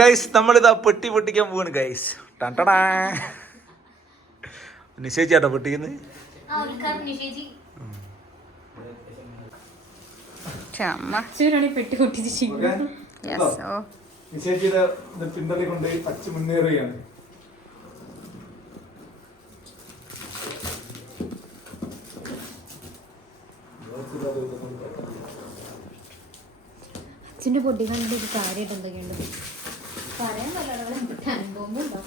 Guys നമ്മളിതാ പെട്ടി പൊട്ടിക്കാൻ പോവാണ് ഗൈസ്. ടണ്ടടാ നിശ്ചയിച്ചാട്ടോ പൊട്ടിക്കുന്നത്. പെട്ടി പൊട്ടിച്ച് പിന്തള്ളി കൊണ്ട് അച്ഛ മുന്നേറുകയാണ്. അച്ഛൻ്റെ പൊട്ടി കണ്ടിട്ട് ഒരു കാര്യമായിട്ട് എന്തൊക്കെയുണ്ട് പറയാൻ പറ്റില്ല. അനുഭവം ഉണ്ടോ?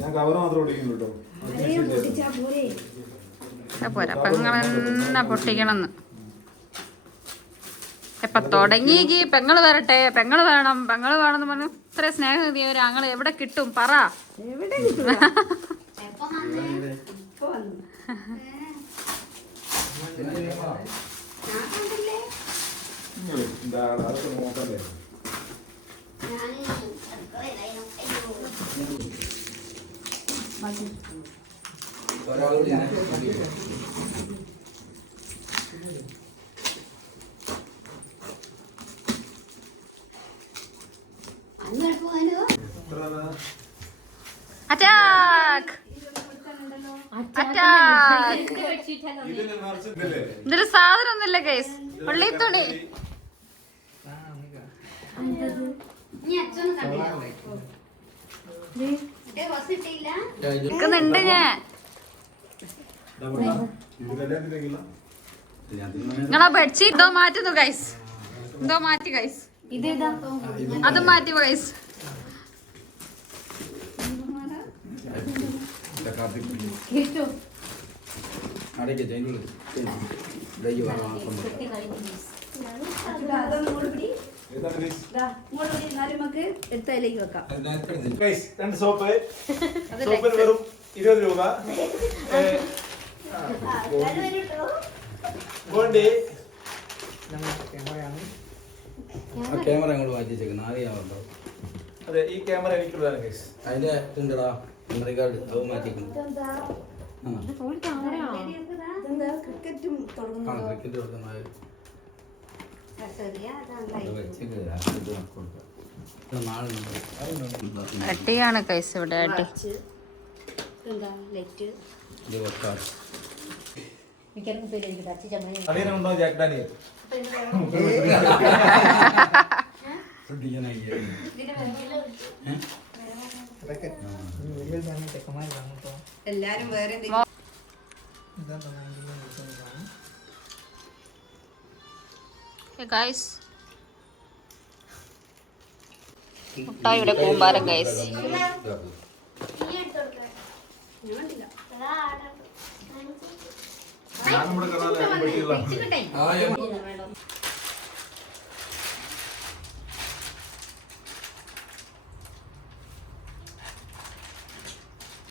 ഞാൻ കവർ മാത്രം ഓടിക്കുന്നു പോരാ പെങ്ങളെന്നെ പൊട്ടിക്കണമെന്ന് എപ്പൊ തുടങ്ങി പെങ്ങള് വരട്ടെ, പെങ്ങള് വേണം, പെങ്ങള് വേണമെന്ന് പറഞ്ഞു ഇത്ര സ്നേഹം കിട്ടിയവര് ഞങ്ങള് എവിടെ കിട്ടും പറ? Attack attack. ഇതില് സാധനം ഒന്നുമില്ല ഗൈസ്, ഉള്ളി തുണി. നിൽക്കുന്നുണ്ട് ഞാൻ. നിങ്ങളാ ബെഡ്ഷീറ്റ് ഇതോ മാറ്റുന്നു ഗൈസ്, ഇതോ മാറ്റി ഗൈസ്, അത് മാറ്റി ഗൈസ്. രണ്ട് സോപ്പ്, സോപ്പിന് വെറും 20 രൂപ. ക്യാമറ അങ്ങോട്ട് മാറ്റിച്ചേക്കുന്നു. ആദ്യം അതെ, ഈ ക്യാമറ എനിക്കുള്ളതാണ് ഗൈസ്. അതിന്റെ ഉണ്ടടാ മെമ്മറി കാർഡ് അത് മാറ്റിക്കുന്നു. ക്രിക്കറ്റ് കൊടുക്കുന്ന അട്ടിയാണ് കൈസ് ഇവിടെ അട്ടി. അളിയനുണ്ടോ ജാക്ക് ഡാനിയൽ? എല്ലാരും വേറെ മുട്ടായിയുടെ കൂമ്പാരം ഗൈസ്.